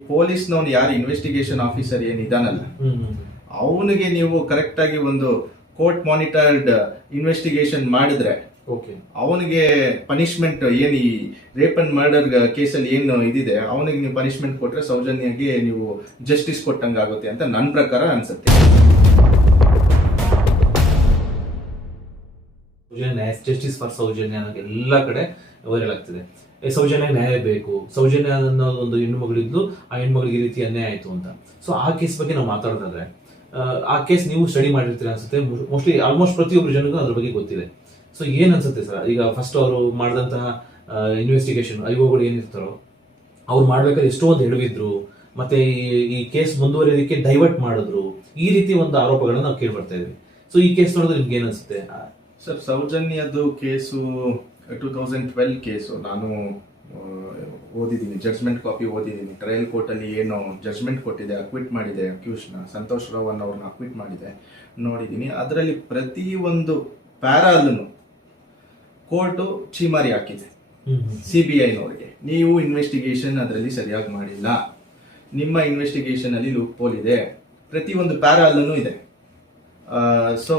ಪೊಲೀಸ್ನವ್ನು ಯಾರು investigation officer ಏನಿದಾನಲ್ಲ ಅವನಿಗೆ ನೀವು ಕರೆಕ್ಟ್ ಆಗಿ ಒಂದು ಕೋರ್ಟ್ ಮಾನಿಟರ್ಡ್ ಇನ್ವೆಸ್ಟಿಗೇಷನ್ ಮಾಡಿದ್ರೆ ಓಕೆ. ಅವನಿಗೆ ಪನಿಷ್ಮೆಂಟ್ ಏನು ಈ ರೇಪ್ ಅಂಡ್ ಮರ್ಡರ್ ಕೇಸಲ್ಲಿ ಏನು ಇದಿದೆ ಅವನಿಗೆ ನೀವು ಪನಿಷ್ಮೆಂಟ್ ಕೊಟ್ರೆ ಸೌಜನ್ಯಗೆ ನೀವು ಜಸ್ಟಿಸ್ ಕೊಟ್ಟಂಗಾಗುತ್ತೆ ಅಂತ ನನ್ನ ಪ್ರಕಾರ ಅನ್ಸುತ್ತೆ. ಸೌಜನ್ಯ ನ್ಯಾಯ ಜಸ್ಟಿಸ್ ಫಾರ್ ಸೌಜನ್ಯ ಅನ್ನೋ ಎಲ್ಲ ಕಡೆ ವೈರಲ್ ಆಗ್ತಿದೆ. ಸೌಜನ್ಯ ನ್ಯಾಯ ಬೇಕು. ಸೌಜನ್ಯ ಅನ್ನೋ ಒಂದು ಹೆಣ್ಣು ಮಗಳಿದ್ದು ಆ ಹೆಣ್ಮಗಳಿಗೆ ಈ ರೀತಿ ಅನ್ಯಾಯ ಆಯಿತು ಅಂತ. ಸೊ ಆ ಕೇಸ್ ಬಗ್ಗೆ ನಾವು ಮಾತಾಡೋದಾದ್ರೆ ಆ, ಕೇಸ್ ನೀವು ಸ್ಟಡಿ ಮಾಡಿರ್ತೀರ ಅನ್ಸುತ್ತೆ. ಮೋಸ್ಟ್ಲಿ ಆಲ್ಮೋಸ್ಟ್ ಪ್ರತಿಯೊಬ್ಬರು ಜನಕ್ಕೂ ಅದ್ರ ಬಗ್ಗೆ ಗೊತ್ತಿದೆ. ಸೊ ಏನ್ ಅನ್ಸುತ್ತೆ ಸರ್? ಈಗ ಫಸ್ಟ್ ಅವರು ಮಾಡಿದಂತಹ ಇನ್ವೆಸ್ಟಿಗೇಷನ್ ಐಒಗಳು ಏನಿರ್ತಾರೋ ಅವ್ರು ಮಾಡ್ಬೇಕಾದ್ರೆ ಎಷ್ಟೋ ಒಂದು ಎಡವಿದ್ರು ಮತ್ತೆ ಈ- ಕೇಸ್ ಮುಂದುವರಿಯೋದಕ್ಕೆ ಡೈವರ್ಟ್ ಮಾಡಿದ್ರು ಈ ರೀತಿ ಒಂದು ಆರೋಪಗಳನ್ನ ನಾವು ಕೇಳಿ ಬರ್ತಾ ಇದ್ವಿ. ಸೊ ಈ ಕೇಸ್ ನೋಡಿದ್ರೆ ನಿಮ್ಗೆ ಏನ್ ಅನ್ಸುತ್ತೆ? Sir ಸೌಜನ್ಯದ್ದು case two thousand twelve case. ನಾನು ಆ, ಓದಿದ್ದೀನಿ ಜಡ್ಜ್ಮೆಂಟ್ ಕಾಪಿ ಓದಿದ್ದೀನಿ. ಟ್ರಯಲ್ ಕೋರ್ಟಲ್ಲಿ ಏನು ಜಡ್ಜ್ಮೆಂಟ್ ಕೊಟ್ಟಿದೆ ಅಕ್ವಿಟ್ ಮಾಡಿದೆ ಅಕ್ಯೂಸ್ನ ಸಂತೋಷ್ ರಾವ್ ಅವ್ರನ್ನ ಅಕ್ವಿಟ್ ಮಾಡಿದೆ ನೋಡಿದ್ದೀನಿ. ಅದರಲ್ಲಿ ಪ್ರತಿ ಒಂದು ಪ್ಯಾರಾಲನ್ನು ಕೋರ್ಟು ಚೀಮಾರಿ ಹಾಕಿದೆ ಸಿ ಬಿ ಐನವ್ರಿಗೆ ನೀವು ಇನ್ವೆಸ್ಟಿಗೇಷನ್ ಅದರಲ್ಲಿ ಸರಿಯಾಗಿ ಮಾಡಿಲ್ಲ. ನಿಮ್ಮ ಇನ್ವೆಸ್ಟಿಗೇಷನ್ ಅಲ್ಲಿ ಲೂಪ್ ಪೋಲ್ ಇದೆ. ಒಂದು ಪ್ಯಾರಾಲುನೂ ಇದೆ. ಸೊ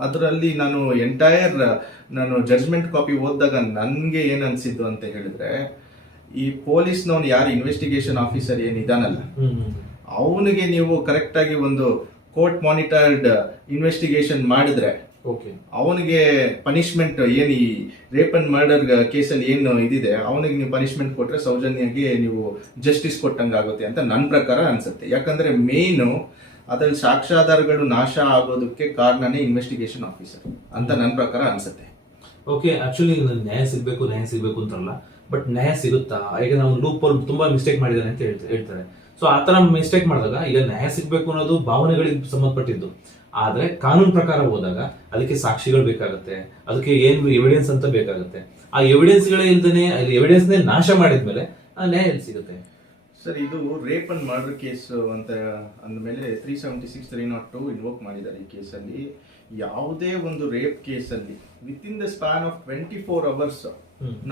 ಅದರಲ್ಲಿ ನಾನು ಎಂಟೈರ್ ನಾನು ಜಡ್ಜ್ಮೆಂಟ್ ಕಾಪಿ ಓದಿದಾಗ ನನಗೆ ಏನು ಅನಿಸಿದ್ದು ಅಂತ ಹೇಳಿದ್ರೆ ಈ ಪೊಲೀಸ್ನವ್ನು ಯಾರು ಇನ್ವೆಸ್ಟಿಗೇಷನ್ ಆಫೀಸರ್ ಏನಿದಾನಲ್ಲ ಅವನಿಗೆ ನೀವು ಕರೆಕ್ಟಾಗಿ ಒಂದು ಕೋರ್ಟ್ ಮಾನಿಟರ್ಡ್ ಇನ್ವೆಸ್ಟಿಗೇಷನ್ ಮಾಡಿದ್ರೆ ಓಕೆ. ಅವನಿಗೆ ಪನಿಷ್ಮೆಂಟ್ ಏನು ಈ ರೇಪ್ ಅಂಡ್ ಮರ್ಡರ್ ಕೇಸಲ್ಲಿ ಏನು ಇದಿದೆ ಅವನಿಗೆ ನೀವು ಪನಿಷ್ಮೆಂಟ್ ಕೊಟ್ಟರೆ ಸೌಜನ್ಯಗೆ ನೀವು ಜಸ್ಟಿಸ್ ಕೊಟ್ಟಂಗಾಗುತ್ತೆ ಅಂತ ನನ್ನ ಪ್ರಕಾರ ಅನಿಸುತ್ತೆ. ಯಾಕಂದರೆ ಮೇನು ಅದ್ರಲ್ಲಿ ಸಾಕ್ಷ್ಯಾಧಾರಗಳು ನಾಶ ಆಗೋದಕ್ಕೆ ಕಾರಣನೇ ಇನ್ವೆಸ್ಟಿಗೇಷನ್ ಆಫೀಸರ್ ಅಂತ ನನ್ನ ಪ್ರಕಾರ ಅನ್ಸುತ್ತೆ. ಓಕೆ ಆಕ್ಚುಲಿ ನ್ಯಾಯ ಸಿಗಬೇಕು ನ್ಯಾಯ ಸಿಗಬೇಕು ಅಂತಾರಲ್ಲ ಬಟ್ ನ್ಯಾಯ ಸಿಗುತ್ತಾ? ಈಗ ನಾವು ಲೂಪ್ ಅಲ್ಲಿ ತುಂಬಾ ಮಿಸ್ಟೇಕ್ ಮಾಡಿದ್ದಾರೆ ಅಂತ ಹೇಳ್ತಾ- ಹೇಳ್ತಾರೆ. ಸೊ ಆ ತರ ಮಿಸ್ಟೇಕ್ ಮಾಡಿದಾಗ ಈಗ ನ್ಯಾಯ ಸಿಗಬೇಕು ಅನ್ನೋದು ಭಾವನೆಗಳಿಗೆ ಸಂಬಂಧಪಟ್ಟಿದ್ದು. ಆದ್ರೆ ಕಾನೂನು ಪ್ರಕಾರ ಹೋದಾಗ ಅದಕ್ಕೆ ಸಾಕ್ಷಿಗಳು ಬೇಕಾಗುತ್ತೆ ಅದಕ್ಕೆ ಏನು ಎವಿಡೆನ್ಸ್ ಅಂತ ಬೇಕಾಗುತ್ತೆ. ಆ ಎವಿಡೆನ್ಸ್ ಗಳೇ ಇಲ್ದೇನೆ ಎವಿಡೆನ್ಸ್ ನಾಶ ಮಾಡಿದ್ಮೇಲೆ ಆ ನ್ಯಾಯ ಎಲ್ಲಿ ಸಿಗುತ್ತೆ? ಸರ್ ಇದು ರೇಪ್ ಅಂಡ್ ಮರ್ಡರ್ ಕೇಸ್ ಅಂತ ಅಂದಮೇಲೆ three seventy six three naught two invoke ಮಾಡಿದ್ದಾರೆ ಈ ಕೇಸಲ್ಲಿ. ಯಾವುದೇ ಒಂದು ರೇಪ್ ಕೇಸಲ್ಲಿ with in the span of twenty four hours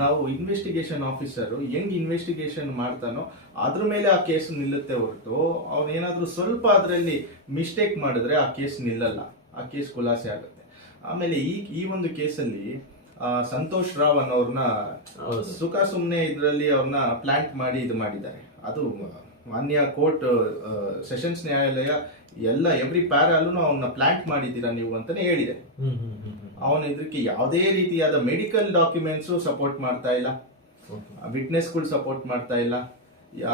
ನಾವು ಇನ್ವೆಸ್ಟಿಗೇಷನ್ ಆಫೀಸರ್ ಹೆಂಗ್ ಇನ್ವೆಸ್ಟಿಗೇಷನ್ ಮಾಡ್ತಾನೋ ಅದ್ರ ಮೇಲೆ ಆ ಕೇಸ್ ನಿಲ್ಲುತ್ತೆ ಹೊರತು ಅವನೇನಾದ್ರೂ ಸ್ವಲ್ಪ ಅದರಲ್ಲಿ ಮಿಸ್ಟೇಕ್ ಮಾಡಿದ್ರೆ ಆ ಕೇಸ್ ನಿಲ್ಲಲ್ಲ. ಆ ಕೇಸ್ ಖುಲಾಸೆ ಆಗುತ್ತೆ. ಆಮೇಲೆ ಈ ಈ ಒಂದು ಕೇಸಲ್ಲಿ ಸಂತೋಷ್ ರಾವ್ ಅನ್ನೋರ್ನ. ಸುಖ ಸುಮ್ಮನೆ ಇದರಲ್ಲಿ ಅವ್ರನ್ನ ಪ್ಲಾಂಟ್ ಮಾಡಿ ಇದು ಮಾಡಿದ್ದಾರೆ. ಅದು ಮಾನ್ಯ ಕೋರ್ಟ್ ಸೆಷನ್ಸ್ ನ್ಯಾಯಾಲಯ ಎಲ್ಲ ಎವ್ರಿ ಪ್ಯಾರಲ್ಲೂ ಅವನ್ನ ಪ್ಲಾಂಟ್ ಮಾಡಿದ್ದೀರಾ ನೀವು ಅಂತಾನೆ ಹೇಳಿದೆ. ಅವನ ಇದಕ್ಕೆ ಯಾವುದೇ ರೀತಿಯಾದ ಮೆಡಿಕಲ್ ಡಾಕ್ಯುಮೆಂಟ್ಸು ಸಪೋರ್ಟ್ ಮಾಡ್ತಾ ಇಲ್ಲ. ವಿಟ್ನೆಸ್ಗಳು ಸಪೋರ್ಟ್ ಮಾಡ್ತಾ ಇಲ್ಲ.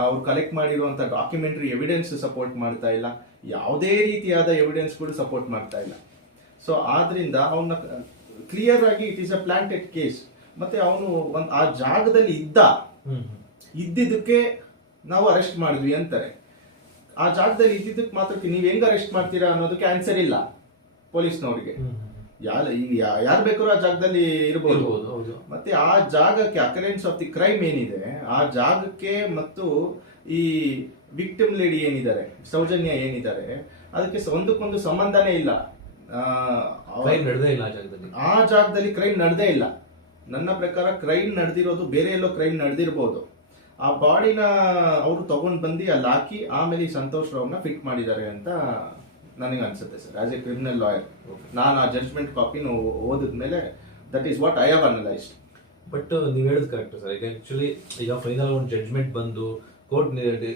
ಅವ್ರು ಕಲೆಕ್ಟ್ ಮಾಡಿರುವಂತ ಡಾಕ್ಯುಮೆಂಟ್ರಿ ಎವಿಡೆನ್ಸ್ ಸಪೋರ್ಟ್ ಮಾಡ್ತಾ ಇಲ್ಲ. ಯಾವುದೇ ರೀತಿಯಾದ ಎವಿಡೆನ್ಸ್ಗಳು ಸಪೋರ್ಟ್ ಮಾಡ್ತಾ ಇಲ್ಲ. ಸೊ ಆದ್ರಿಂದ ಅವನ್ನ ಕ್ಲಿಯರ್ ಆಗಿ it is a planted case ಮತ್ತೆ ಅವನು ಒಂದು ಆ ಜಾಗದಲ್ಲಿ ಇದ್ದ. ಇದ್ದಿದ್ದಕ್ಕೆ ನಾವು ಅರೆಸ್ಟ್ ಮಾಡಿದ್ವಿ ಅಂತಾರೆ. ಆ ಜಾಗದಲ್ಲಿ ಇದ್ದಿದ್ದಕ್ಕೆ ಮಾತ್ರ ನೀವು ಹೆಂಗ್ ಅರೆಸ್ಟ್ ಮಾಡ್ತೀರಾ ಅನ್ನೋದಕ್ಕೆ ಆನ್ಸರ್ ಇಲ್ಲ ಪೊಲೀಸ್ನವ್ರಿಗೆ. ಯಾರ ಈಗ ಯಾರು ಬೇಕಾದ್ರೂ ಆ ಜಾಗದಲ್ಲಿ ಇರ್ಬೋದು. ಇರ್ಬೋದು, ಹೌದು. ಮತ್ತೆ ಆ ಜಾಗಕ್ಕೆ ಅಕರೆನ್ಸ್ ಆಫ್ ದಿ ಕ್ರೈಮ್ ಏನಿದೆ ಆ ಜಾಗಕ್ಕೆ ಮತ್ತು ಈ ವಿಕ್ಟಿಮ್ ಲೇಡಿ ಏನಿದ್ದಾರೆ ಸೌಜನ್ಯ ಏನಿದ್ದಾರೆ ಅದಕ್ಕೆ ಒಂದಕ್ಕೊಂದು ಸಂಬಂಧನೇ ಇಲ್ಲ. ಇಲ್ಲ ಆ ಜಾಗದಲ್ಲಿ. ಆ ಜಾಗದಲ್ಲಿ ಕ್ರೈಮ್ ನಡೆದೇ ಇಲ್ಲ. ನನ್ನ ಪ್ರಕಾರ ಕ್ರೈಮ್ ನಡೆದಿರೋದು ಬೇರೆ ಎಲ್ಲೋ ಕ್ರೈಮ್ ನಡೆದಿರ್ಬೋದು. ಆ ಬಾಡಿನ ಅವರು ತಗೊಂಡ್ ಬಂದು ಅಲ್ಲಿ ಹಾಕಿ ಆಮೇಲೆ ಈ ಸಂತೋಷ್ ರಾವ್ನ ಫಿಟ್ ಮಾಡಿದ್ದಾರೆ ಅಂತ ನನಗೆ ಅನ್ಸುತ್ತೆ sir as a criminal lawyer ನಾನು ಆ ಜಡ್ಜ್ಮೆಂಟ್ ಕಾಪಿನ ಓದಿದ್ಮೇಲೆ that is what I have analysed but ನೀವು ಹೇಳೋದು ಕರೆಕ್ಟ್ ಸರ್ ಈಗ ಆಕ್ಚುಲಿ ಈಗ ಫೈನಲ್ ಒಂದು ಜಡ್ಜ್ಮೆಂಟ್ ಬಂದು ಕೋರ್ಟ್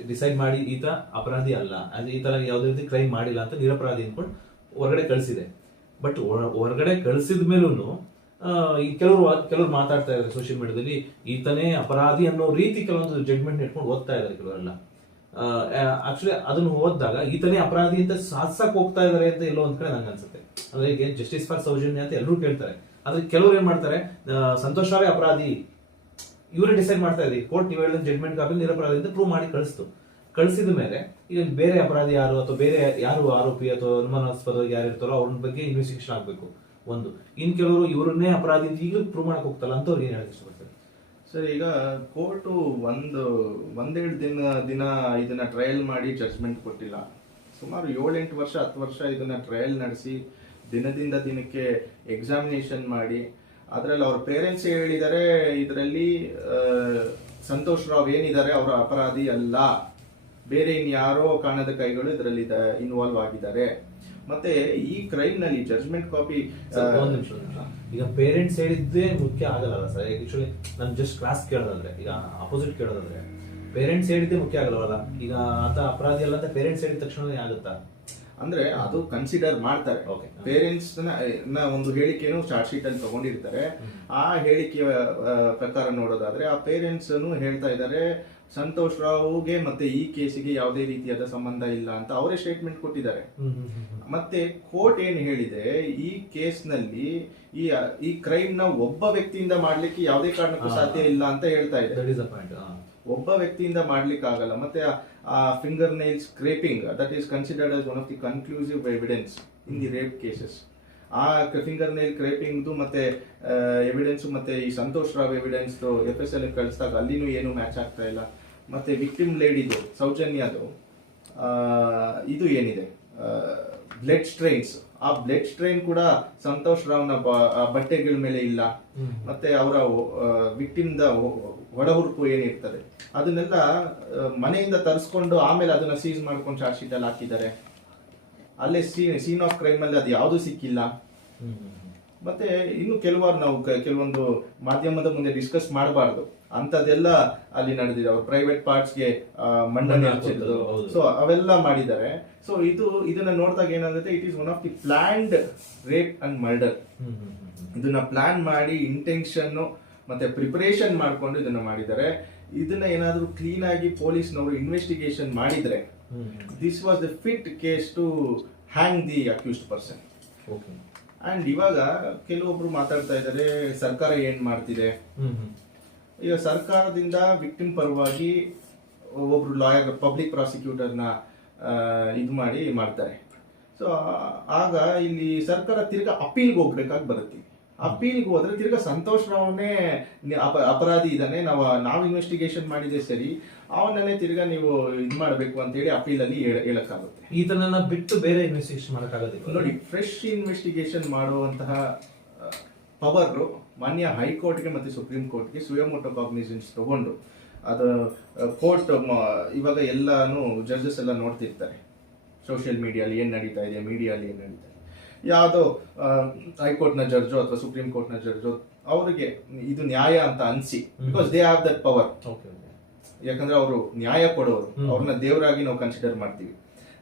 ಡಿಸೈಡ್ ಮಾಡಿ ಈತ ಅಪರಾಧಿ ಅಲ್ಲ, ಅದು ಈ ತರ ಯಾವುದೇ ರೀತಿ ಕ್ರೈಮ್ ಮಾಡಿಲ್ಲ ಅಂತ ನಿರಪರಾಧಿ ಅನ್ಕೊಂಡು ಹೊರಗಡೆ ಕಳಿಸಿದೆ. ಬಟ್ ಹೊರಗಡೆ ಕಳಿಸಿದ ಮೇಲೂ ಈ ಕೆಲವರು ಕೆಲವರು ಮಾತಾಡ್ತಾ ಇದ್ದಾರೆ ಸೋಷಿಯಲ್ ಮೀಡಿಯಾದಲ್ಲಿ ಈತನೇ ಅಪರಾಧಿ ಅನ್ನೋ ರೀತಿ ಕೆಲವೊಂದು ಜಡ್ಜ್ಮೆಂಟ್ ಇಟ್ಕೊಂಡು ಓದ್ತಾ ಇದ್ದಾರೆ ಕೆಲವರೆಲ್ಲ. ಆಕ್ಚುಲಿ ಅದನ್ನು ಓದಿದಾಗ ಈತನೇ ಅಪರಾಧಿ ಅಂತ ಸಾಧಿಸಕ್ ಹೋಗ್ತಾ ಇದ್ದಾರೆ ಅಂತ ಎಲ್ಲೋ ಒಂದ್ ಕಡೆ ನಂಗೆ ಅನ್ಸುತ್ತೆ. ಅಂದ್ರೆ ಈಗ ಜಸ್ಟಿಸ್ ಫಾರ್ ಸೌಜನ್ಯ ಅಂತ ಎಲ್ಲರೂ ಕೇಳ್ತಾರೆ. ಆದ್ರೆ ಕೆಲವರು ಏನ್ ಮಾಡ್ತಾರೆ ಸಂತೋಷ್ ಅವರೇ ಅಪರಾಧಿ. ಇವರೇ ಡಿಸೈಡ್ ಮಾಡ್ತಾ ಇದ್ದೀವಿ ಕೋರ್ಟ್ ನೀವು ಹೇಳಿದ ಜಡ್ಮೆಂಟ್ ಕಾಪಿ ನಿರಪರಾಧಿ ಅಂತ ಪ್ರೂವ್ ಮಾಡಿ ಕಳಿಸ್ತು. ಕಳಿಸಿದ ಮೇಲೆ ಈಗ ಬೇರೆ ಅಪರಾಧಿ ಯಾರು ಅಥವಾ ಬೇರೆ ಯಾರು ಆರೋಪಿ ಅಥವಾ ಅನುಮಾನಾಸ್ಪದವಾಗಿ ಯಾರು ಇರ್ತಾರೋ ಅವ್ರ ಬಗ್ಗೆ ಇನ್ವೆಸ್ಟಿಗೇಷನ್ ಆಗಬೇಕು. ಒಂದು. ಇನ್ ಕೆಲವರು ಇವರನ್ನೇ ಅಪರಾಧಿ ಈಗಲೂ ಪ್ರೂವ್ ಮಾಡಕ್ಕೆ ಹೋಗ್ತಲ್ಲ ಅಂತ ಅವ್ರು ಏನ್ ಹೇಳಕ್ಕೆ ಇಷ್ಟಪಡ್ತಾರೆ ಸರ್? ಈಗ ಕೋರ್ಟು ಒಂದು, ಒಂದೆರಡು ದಿನ ದಿನ ಇದನ್ನ ಟ್ರಯಲ್ ಮಾಡಿ ಜಡ್ಜ್ಮೆಂಟ್ ಕೊಟ್ಟಿಲ್ಲ. ಸುಮಾರು ಏಳೆಂಟು ವರ್ಷ, ಹತ್ತು ವರ್ಷ ಇದನ್ನ ಟ್ರಯಲ್ ನಡೆಸಿ, ದಿನದಿಂದ ದಿನಕ್ಕೆ ಎಕ್ಸಾಮಿನೇಷನ್ ಮಾಡಿ, ಅದರಲ್ಲಿ ಅವ್ರ ಪೇರೆಂಟ್ಸ್ ಹೇಳಿದರೆ ಇದರಲ್ಲಿ ಸಂತೋಷ್ ರಾವ್ ಏನಿದ್ದಾರೆ ಅವರ ಅಪರಾಧಿ ಅಲ್ಲ. ಬೇರೆ ಇನ್ಯಾರೋ ಕಾಣದ ಕೈಗಳು ಇದರಲ್ಲಿ ಇನ್ವಾಲ್ವ್ ಆಗಿದ್ದಾರೆ. ಮತ್ತೆ ಈ ಕ್ರೈಮ್ನಲ್ಲಿ ಜಡ್ಜ್ಮೆಂಟ್ ಕಾಪಿ ಒಂದು ನಿಮಿಷ ಈಗ ಪೇರೆಂಟ್ಸ್ ಹೇಳಿದ್ದೇ ಮುಖ್ಯ ಆಗಲ್ಲ ಸರ್? ಆಕ್ಚುಲಿ ನಮ್ ಜಸ್ಟ್ ಕ್ಲಾಸ್ ಕೇಳೋದಂದ್ರೆ ಈಗ ಅಪೋಸಿಟ್ ಕೇಳೋದಂದ್ರೆ ಪೇರೆಂಟ್ಸ್ ಹೇಳಿದ್ದೇ ಮುಖ್ಯ ಆಗಲ್ಲವಲ್ಲ ಈಗ ಆತ ಅಪರಾಧಿ ಅಲ್ಲ ಅಂತ ಪೇರೆಂಟ್ಸ್ ಹೇಳಿದ ತಕ್ಷಣ ಆಗುತ್ತಾ? ಅಂದ್ರೆ ಅದು ಕನ್ಸಿಡರ್ ಮಾಡ್ತಾರೆ. ಓಕೆ ಪೇರೆಂಟ್ಸ್ನ ಒಂದು ಹೇಳಿಕೆಯನ್ನು ಚಾರ್ಜ್ ಶೀಟ್ ಅಲ್ಲಿ ತಗೊಂಡಿರ್ತಾರೆ. ಆ ಹೇಳಿಕೆಯ ಪ್ರಕಾರ ನೋಡೋದಾದ್ರೆ ಆ ಪೇರೆಂಟ್ಸ್ ಹೇಳ್ತಾ ಇದ್ದಾರೆ ಸಂತೋಷ್ ರಾವ್ಗೆ ಮತ್ತೆ ಈ ಕೇಸಿಗೆ ಯಾವುದೇ ರೀತಿಯಾದ ಸಂಬಂಧ ಇಲ್ಲ ಅಂತ ಅವರೇ ಸ್ಟೇಟ್ಮೆಂಟ್ ಕೊಟ್ಟಿದ್ದಾರೆ. ಮತ್ತೆ ಕೋರ್ಟ್ ಏನ್ ಹೇಳಿದೆ ಈ ಕೇಸ್ನಲ್ಲಿ ಈ ಈ ಕ್ರೈಮ್ನ ಒಬ್ಬ ವ್ಯಕ್ತಿಯಿಂದ ಮಾಡ್ಲಿಕ್ಕೆ ಯಾವುದೇ ಕಾರಣಕ್ಕೂ ಸಾಧ್ಯ ಇಲ್ಲ ಅಂತ ಹೇಳ್ತಾ ಇದೆ. ಒಬ್ಬ ವ್ಯಕ್ತಿಯಿಂದ ಮಾಡ್ಲಿಕ್ಕೆ ಆಗಲ್ಲ. ಮತ್ತೆ ಆ finger nail scraping that is considered as one of the conclusive evidence in the rape cases ಆ ಫಿಂಗರ್ ನೈಲ್ ಕ್ರೇಪಿಂಗ್ ಮತ್ತೆ ಎವಿಡೆನ್ಸ್ ಮತ್ತೆ ಈ Santosh Rao evidence F S L ಕಳಿಸಿದಾಗ ಅಲ್ಲಿನೂ ಏನು ಮ್ಯಾಚ್ ಆಗ್ತಾ ಇಲ್ಲ. ಮತ್ತೆ ವಿಕ್ಟಿಮ್ ಲೇಡಿದು ಸೌಜನ್ಯದು ಆ, ಇದು ಏನಿದೆ? ಬ್ಲಡ್ ಸ್ಟ್ರೈನ್ಸ್ ಆ ಬ್ಲಡ್ ಸ್ಟ್ರೈನ್ ಕೂಡ ಸಂತೋಷ್ ರಾವ್ನ ಬಟ್ಟೆಗಳ ಮೇಲೆ ಇಲ್ಲ. ಮತ್ತೆ ಅವರ ವಿಕ್ಟಿಮ್ ದ ಒಡಹುರುಪು ಏನಿರ್ತದೆ? ಅದನ್ನೆಲ್ಲ ಮನೆಯಿಂದ ತರಿಸ್ಕೊಂಡು ಆಮೇಲೆ ಅದನ್ನ ಸೀಸ್ ಮಾಡ್ಕೊಂಡು ಚಾರ್ಜ್ ಶೀಟ್ ಅಲ್ಲಿ ಹಾಕಿದ್ದಾರೆ. ಅಲ್ಲೇ ಸೀನ್ ಆಫ್ ಕ್ರೈಮ್ ಅಲ್ಲಿ ಅದು ಯಾವುದು ಸಿಕ್ಕಿಲ್ಲ. ಮತ್ತೆ ಇನ್ನು ಕೆಲವಾರು ನಾವು ಕೆಲವೊಂದು ಮಾಧ್ಯಮದ ಮುಂದೆ ಡಿಸ್ಕಸ್ ಮಾಡಬಾರ್ದು. ಅಂತದೆಲ್ಲ ಅಲ್ಲಿ ನಡೆದಿದೆ. ಅವ್ರು ಪ್ರೈವೇಟ್ ಪಾರ್ಟ್ಸ್ಗೆ ಹಚ್ಚಿದ್ದು ಹಾಕೋದು, ಸೊ ಅವೆಲ್ಲ ಮಾಡಿದ್ದಾರೆ. ಸೊ ಇದು ಇದನ್ನ ನೋಡಿದಾಗ ಏನಾಗುತ್ತೆ it is one of the planned rape and murder ಇದನ್ನ ಪ್ಲಾನ್ ಮಾಡಿ ಇಂಟೆನ್ಷನ್ ಮತ್ತೆ ಪ್ರಿಪರೇಷನ್ ಮಾಡ್ಕೊಂಡು ಇದನ್ನ ಮಾಡಿದ್ದಾರೆ. ಇದನ್ನ ಏನಾದರೂ ಕ್ಲೀನ್ ಆಗಿ ಪೊಲೀಸ್ನವರು ಇನ್ವೆಸ್ಟಿಗೇಷನ್ ಮಾಡಿದ್ರೆ this was the fit case to hang the accused person okay and ಇವಾಗ ಕೆಲವೊಬ್ರು ಮಾತಾಡ್ತಾ ಇದ್ದಾರೆ ಸರ್ಕಾರ ಏನ್ ಮಾಡ್ತಿದೆ? ಈಗ ಸರ್ಕಾರದಿಂದ ವಿಕ್ಟಿಮ್ ಪರವಾಗಿ ಒಬ್ರು ಲಾಯರ್ ಪಬ್ಲಿಕ್ ಪ್ರಾಸಿಕ್ಯೂಟರ್ನ ಇದು ಮಾಡಿ ಮಾಡ್ತಾರೆ. ಸೊ ಆಗ ಇಲ್ಲಿ ಸರ್ಕಾರ ತಿರ್ಗಾ ಅಪೀಲ್ಗೆ ಹೋಗ್ಬೇಕಾಗಿ ಬರುತ್ತೆ. ಅಪೀಲ್ಗೆ ಹೋದ್ರೆ ತಿರ್ಗಾ ಸಂತೋಷ್ ರಾವ್ನೇ ಅಪರಾಧಿ ಇದ್ದಾನೆ ನಾವು ನಾವು ಇನ್ವೆಸ್ಟಿಗೇಷನ್ ಮಾಡಿದೆ ಸರಿ. ಅವನನ್ನೇ ತಿರ್ಗಾ ನೀವು ಇದು ಮಾಡಬೇಕು ಅಂತ ಹೇಳಿ ಅಪೀಲ್ ಅಲ್ಲಿ ಹೇಳ- ಹೇಳಕ್ಕಾಗುತ್ತೆ. ಈತನನ್ನ ಬಿಟ್ಟು ಬೇರೆ ಇನ್ವೆಸ್ಟಿಗೇಷನ್ ಮಾಡಕ್ಕಾಗೋದಿಲ್ಲ ನೋಡಿ ಫ್ರೆಶ್ ಇನ್ವೆಸ್ಟಿಗೇಷನ್ ಮಾಡುವಂತಹ ಪವರ್ ಮಾನ್ಯ ಹೈಕೋರ್ಟ್ಗೆ ಮತ್ತೆ ಸುಪ್ರೀಂ ಕೋರ್ಟ್ಗೆ ಸುಯಮೋಟೋ ಕಾಗ್ನಿಸೆನ್ಸ್ ತಗೊಂಡು ಅದು ಕೋರ್ಟ್ ಇವಾಗ ಎಲ್ಲಾನು ಜಡ್ಜಸ್ ಎಲ್ಲ ನೋಡ್ತಿರ್ತಾರೆ. ಸೋಷಿಯಲ್ ಮೀಡಿಯಲ್ಲಿ ಏನ್ ನಡೀತಾ ಇದೆ ಮೀಡಿಯಲ್ಲಿ ಏನ್ ನಡೀತಾ ಇದೆ. ಯಾವುದೋ ಹೈಕೋರ್ಟ್ನ ಜಡ್ಜೋ ಅಥವಾ ಸುಪ್ರೀಂ ಕೋರ್ಟ್ನ ಜಡ್ಜೋ ಅವರಿಗೆ ಇದು ನ್ಯಾಯ ಅಂತ ಅನ್ಸಿ because they have that power ಯಾಕಂದ್ರೆ ಅವರು ನ್ಯಾಯ ಕೊಡೋರು. ಅವ್ರನ್ನ ದೇವರಾಗಿ ನಾವು ಕನ್ಸಿಡರ್ ಮಾಡ್ತೀವಿ.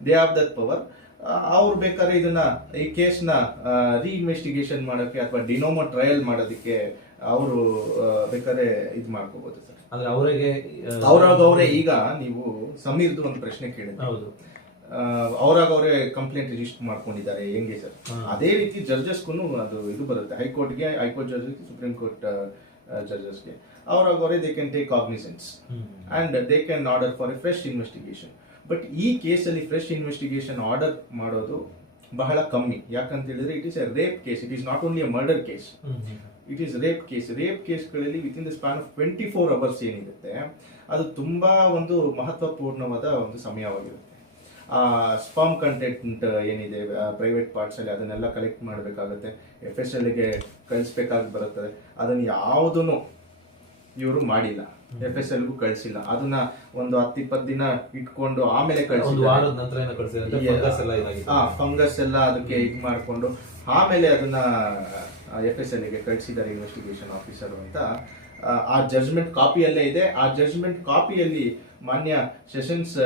ದೇ ಹ್ಯಾವ್ ದಟ್ ಪವರ್ ಅವ್ರು ಬೇಕಾದ್ರೆ ಇದನ್ನ ಈ ಕೇಸ್ನ ರೀ ಇನ್ವೆಸ್ಟಿಗೇಷನ್ ಮಾಡೋಕೆ ಅಥವಾ ಡಿನೋಮೋ ಟ್ರಯಲ್ ಮಾಡೋದಕ್ಕೆ ಅವರು ಬೇಕಾದ್ರೆ ಇದು ಮಾಡ್ಕೋಬಹುದು ಸರ್. ಅಂದ್ರೆ ಅವರಿಗೆ ಅವ್ರಾಗ ಅವರೇ ಈಗ ನೀವು ಸಮೀರ್ದು ಒಂದು ಪ್ರಶ್ನೆ ಕೇಳಿದ್ರೆ. ಹೌದು. ಅವರಾಗವ್ರೆ ಅವರೇ ಕಂಪ್ಲೇಂಟ್ ರಿಜಿಸ್ಟರ್ ಮಾಡ್ಕೊಂಡಿದ್ದಾರೆ. ಹೆಂಗೆ ಸರ್? ಅದೇ ರೀತಿ ಜಡ್ಜಸ್ಗೂ ಅದು ಇದು ಬರುತ್ತೆ. ಹೈಕೋರ್ಟ್ಗೆ high court judges supreme court ಜಡ್ಜಸ್ಗೆ ಅವ್ರಾಗ ಅವರೇ they can take cognizance and and they can order for a fresh investigation but ಈ ಕೇಸಲ್ಲಿ ಫ್ರೆಶ್ ಇನ್ವೆಸ್ಟಿಗೇಷನ್ ಆರ್ಡರ್ ಮಾಡೋದು ಬಹಳ ಕಮ್ಮಿ. ಯಾಕಂತ ಹೇಳಿದ್ರೆ it is a rape case it is not only a murder case. It is rape case rape ಕೇಸ್ಗಳಲ್ಲಿ with in the span of twenty four hours ಏನಿರುತ್ತೆ ಅದು ತುಂಬಾ ಒಂದು ಮಹತ್ವಪೂರ್ಣವಾದ ಒಂದು ಸಮಯವಾಗಿರುತ್ತೆ. ಆ ಸ್ಪಾಮ್ ಕಂಟೆಂಟ್ ಏನಿದೆ ಪ್ರೈವೇಟ್ ಪಾರ್ಟ್ಸ್ ಅಲ್ಲಿ ಅದನ್ನೆಲ್ಲ ಕಲೆಕ್ಟ್ ಮಾಡಬೇಕಾಗುತ್ತೆ. ಎಫ್ ಎಸ್ ಎಲ್ಗೆ ಕಳಿಸ್ಬೇಕಾಗಿ ಬರುತ್ತದೆ. ಅದನ್ನು ಯಾವುದನ್ನು ಇವರು ಮಾಡಿಲ್ಲ. ಎಫ್ ಎಸ್ ಎಲ್ಗೂ ಕಳಿಸಿಲ್ಲ. ಅದನ್ನ ಒಂದು ಹತ್ತು ಇಪ್ಪತ್ತು ದಿನ ಇಟ್ಕೊಂಡು ಆಮೇಲೆ ಕಳಿಸಿದ್ದಾರೆ. ಫಂಗಸ್ ಎಲ್ಲ ಅದಕ್ಕೆ ಇದು ಮಾಡಿಕೊಂಡು ಆಮೇಲೆ ಅದನ್ನ ಎಫ್ ಎಸ್ ಎಲ್ಗೆ ಕಳಿಸಿದ್ದಾರೆ ಇನ್ವೆಸ್ಟಿಗೇಷನ್ ಆಫೀಸರ್ ಅಂತ. ಆ, ಜಡ್ಜ್ಮೆಂಟ್ ಕಾಪಿಯಲ್ಲೇ ಇದೆ. ಆ ಜಡ್ಜ್ಮೆಂಟ್ ಕಾಪಿಯಲ್ಲಿ ಮಾನ್ಯ ಸೆಷನ್ಸ್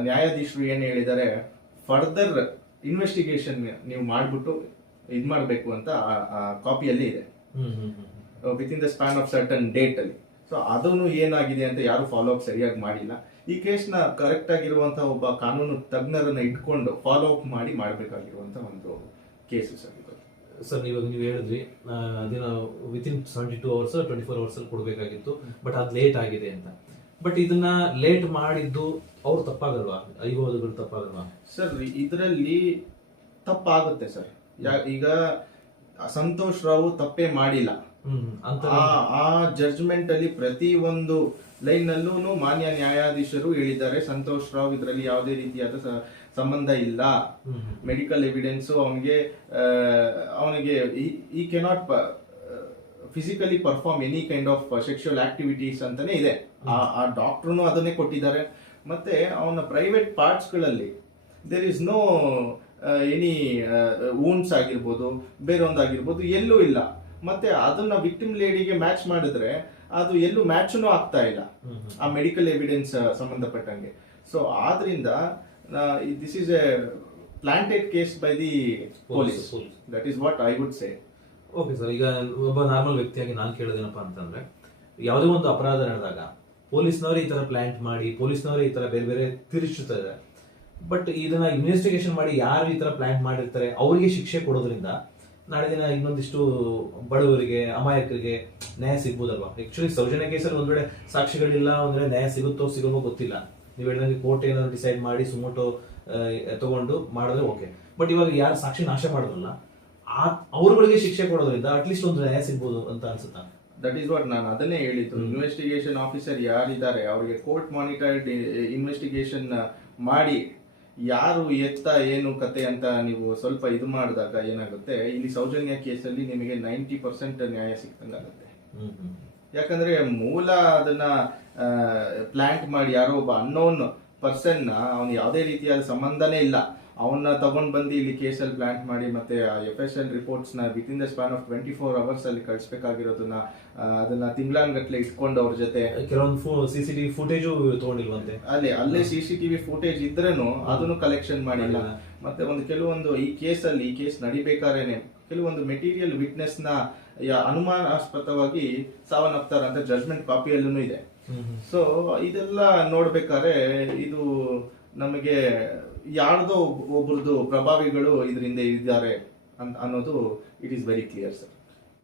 ನ್ಯಾಯಾಧೀಶರು ಏನು ಹೇಳಿದ್ದಾರೆ? ಫರ್ದರ್ ಇನ್ವೆಸ್ಟಿಗೇಷನ್ ನೀವು ಮಾಡಿಬಿಟ್ಟು ಇದು ಮಾಡಬೇಕು ಅಂತ ಆ ಕಾಪಿಯಲ್ಲಿ ಇದೆ. With in the span of certain date ಅಲ್ಲಿ. ಸೊ ಅದನ್ನು ಏನಾಗಿದೆ ಅಂತ ಯಾರು ಫಾಲೋ ಅಪ್ ಸರಿಯಾಗಿ ಮಾಡಿಲ್ಲ. ಈ ಕೇಸ್ನ ಕರೆಕ್ಟ್ ಆಗಿರುವಂತಹ ಒಬ್ಬ ಕಾನೂನು ತಜ್ಞರನ್ನ ಇಟ್ಕೊಂಡು ಫಾಲೋ ಅಪ್ ಮಾಡಿ ಮಾಡಬೇಕಾಗಿರುವಂತ ಒಂದು ಕೇಸು ಸರ್ ಸರ್ ಇವಾಗ ನೀವು ಹೇಳಿದ್ರಿ ಅದಿನ ಅದೇನೋ with in seventy two hours twenty four hours ಅಲ್ಲಿ ಕೊಡಬೇಕಾಗಿತ್ತು ಬಟ್ ಅದು ಲೇಟ್ ಆಗಿದೆ ಅಂತ. ಬಟ್ ಇದನ್ನ ಲೇಟ್ ಮಾಡಿದ್ದು ಅವ್ರು ತಪ್ಪಾಗಲ್ವಾ? ಐಗೋದುಗಳು ತಪ್ಪಾಗಲ್ವಾ? ಸರ್ ಇದರಲ್ಲಿ ತಪ್ಪಾಗುತ್ತೆ ಸರ್. ಯಾ- ಈಗ ಸಂತೋಷ್ ರಾವ್ ತಪ್ಪೇ ಮಾಡಿಲ್ಲ. ಆ ಜಡ್ಜ್ಮೆಂಟ್ ಅಲ್ಲಿ ಪ್ರತಿ ಒಂದು ಲೈನ್ ನಲ್ಲೂ ಮಾನ್ಯ ನ್ಯಾಯಾಧೀಶರು ಹೇಳಿದ್ದಾರೆ. ಸಂತೋಷ್ ರಾವ್ ಇದರಲ್ಲಿ ಯಾವುದೇ ರೀತಿಯಾದ ಸಂಬಂಧ ಇಲ್ಲ. ಮೆಡಿಕಲ್ ಎವಿಡೆನ್ಸ್ ಅವನಿಗೆ ಅವನಿಗೆ ಈ cannot physically perform any kind of sexual activities ಅಂತಾನೆ ಇದೆ. ಆ- ಡಾಕ್ಟರ್ ಡಾಕ್ಟರ್ನು ಅದನ್ನೇ ಕೊಟ್ಟಿದ್ದಾರೆ. ಮತ್ತೆ ಅವನ private ಪಾರ್ಟ್ಸ್ಗಳಲ್ಲಿ there is no any wounds ಆಗಿರ್ಬೋದು ಬೇರೆ ಒಂದಾಗಿರ್ಬೋದು ಎಲ್ಲೂ ಇಲ್ಲ. ಮತ್ತೆ ಅದನ್ನ ವಿಕ್ಟಿಮ್ ಲೇಡಿಗೆ ಮ್ಯಾಚ್ ಮಾಡಿದ್ರೆ ಅದು ಎಲ್ಲೂ ಮ್ಯಾಚ್ನು ಆಗ್ತಾ ಇಲ್ಲ. ಆ ಮೆಡಿಕಲ್ ಎವಿಡೆನ್ಸ್ ಸಂಬಂಧಪಟ್ಟಂಗೆ. ಸೊ ಆದ್ರಿಂದ this is a planted case by the police. That is what I would say okay sir ಈಗ ಒಬ್ಬ ನಾರ್ಮಲ್ ವ್ಯಕ್ತಿಯಾಗಿ ನಾನು ಕೇಳೋದೇನಪ್ಪ ಅಂತಂದ್ರೆ ಯಾವುದೇ ಒಂದು ಅಪರಾಧ ನಡೆದಾಗ ಪೊಲೀಸ್ನವರೇ ಈ ತರ ಪ್ಲಾಂಟ್ ಮಾಡಿ ಪೊಲೀಸ್ನವರೇ ಈ ತರ ಬೇರೆ ಬೇರೆ ತಿರುಚುತ್ತಾರೆ ಬಟ್ ಇದನ್ನ ಇನ್ವೆಸ್ಟಿಗೇಷನ್ ಮಾಡಿ ಯಾರು ಈ ತರ ಪ್ಲಾಂಟ್ ಮಾಡಿರ್ತಾರೆ ಅವರಿಗೆ ಶಿಕ್ಷೆ ಕೊಡೋದ್ರಿಂದ ನಾಳೆ ದಿನ ಇನ್ನೊಂದಿಷ್ಟು ಬಡವರಿಗೆ ಅಮಾಯಕರಿಗೆ ನ್ಯಾಯ ಸಿಗ್ಬೋದಲ್ವಾ? ಆಕ್ಚುಲಿ ಸೌಜನ್ಯ ಕೇಸಲ್ಲಿ ಒಂದ್ ವೇಳೆ ಸಾಕ್ಷಿಗಳಿಲ್ಲ ಅಂದ್ರೆ ನ್ಯಾಯ ಸಿಗುತ್ತೋ ಸಿಗಲ್ವೋ ಗೊತ್ತಿಲ್ಲ. ನೀವು ಹೇಳಿದಂಗೆ ಕೋರ್ಟ್ ಏನಾದ್ರು ಡಿಸೈಡ್ ಮಾಡಿ ಸುಮೋಟೋ ತಗೊಂಡು ಮಾಡಿದ್ರೆ ಓಕೆ ಬಟ್ ಇವಾಗ ಯಾರು ಸಾಕ್ಷಿ ನಾಶ ಮಾಡೋದಲ್ಲ ಆ ಅವ್ರುಗಳಿಗೆ ಶಿಕ್ಷೆ ಕೊಡೋದ್ರಿಂದ ಅಟ್ಲೀಸ್ಟ್ ಒಂದು ನ್ಯಾಯ ಸಿಗ್ಬೋದು ಅಂತ ಅನ್ಸುತ್ತಾ? ದಟ್ ಈಸ್ ವಾಟ್ ನಾನು ಅದನ್ನೇ ಹೇಳಿದ್ದು. ಇನ್ವೆಸ್ಟಿಗೇಷನ್ ಆಫೀಸರ್ ಯಾರಿದ್ದಾರೆ? ಅವರಿಗೆ ಕೋರ್ಟ್ ಮಾನಿಟರ್ಡ್ ಇನ್ವೆಸ್ಟಿಗೇಷನ್ ಮಾಡಿ ಯಾರು ಎತ್ತ ಏನು ಕತೆ ಅಂತ ನೀವು ಸ್ವಲ್ಪ ಇದು ಮಾಡಿದಾಗ ಏನಾಗುತ್ತೆ? ಇಲ್ಲಿ ಸೌಜನ್ಯ ಕೇಸಲ್ಲಿ ನಿಮಗೆ ನೈಂಟಿ ಪರ್ಸೆಂಟ್ ನ್ಯಾಯ ಸಿಕ್ತಂಗಾಗುತ್ತೆ ಯಾಕಂದ್ರೆ ಮೂಲ ಅದನ್ನ ಪ್ಲಾಂಟ್ ಮಾಡಿ ಯಾರೋ ಒಬ್ಬ ಅನ್ನೋನ್ ಪರ್ಸನ್ ಅವನು ಯಾವುದೇ ರೀತಿಯಾದ ಸಂಬಂಧನೇ ಇಲ್ಲ. ಅವನ್ನ ತಗೊಂಡ್ ಬಂದು ಇಲ್ಲಿ ಕೇಸಲ್ಲಿ ಪ್ಲಾಂಟ್ ಮಾಡಿ ಮತ್ತೆ F S L ರಿಪೋರ್ಟ್ಸ್ನ with in the span of twenty four hours ಅಲ್ಲಿ ಕಳಿಸ್ಬೇಕಾಗಿರೋದನ್ನ ಅದನ್ನ ತಿಂಗಳಾನ್ಗಟ್ಲೆ ಇಟ್ಕೊಂಡು ಅವ್ರ ಜೊತೆ. ಕೆಲವೊಂದು ಸಿ ಸಿ ಟಿವಿ ಫುಟೇಜು ತಗೊಂಡಿಲ್ವಂತೆ? ಅಲ್ಲಿ ಅಲ್ಲೇ ಸಿ ಸಿ ಟಿವಿ ಫುಟೇಜ್ ಇದ್ರೂ ಅದನ್ನು ಕಲೆಕ್ಷನ್ ಮಾಡಿಲ್ಲ. ಮತ್ತೆ ಒಂದು ಕೆಲವೊಂದು ಈ ಕೇಸಲ್ಲಿ ಈ ಕೇಸ್ ನಡಿಬೇಕಾರೇನೆ ಕೆಲವೊಂದು ಮೆಟೀರಿಯಲ್ ವಿಟ್ನೆಸ್ನ ಅನುಮಾನಾಸ್ಪದವಾಗಿ ಸಾವನ್ನಪ್ತಾರ ಅಂತ ಜಡ್ಜ್ಮೆಂಟ್ ಕಾಪಿಯಲ್ಲೂ ಇದೆ. ಸೊ ಇದೆಲ್ಲ ನೋಡ್ಬೇಕಾದ್ರೆ ಇದು ನಮಗೆ ಯಾರ್ದೋ ಒಬ್ಬರದು ಪ್ರಭಾವಿಗಳು ಇದರಿಂದ ಇದ್ದಾರೆ ಅನ್ನೋದು it is very clear sir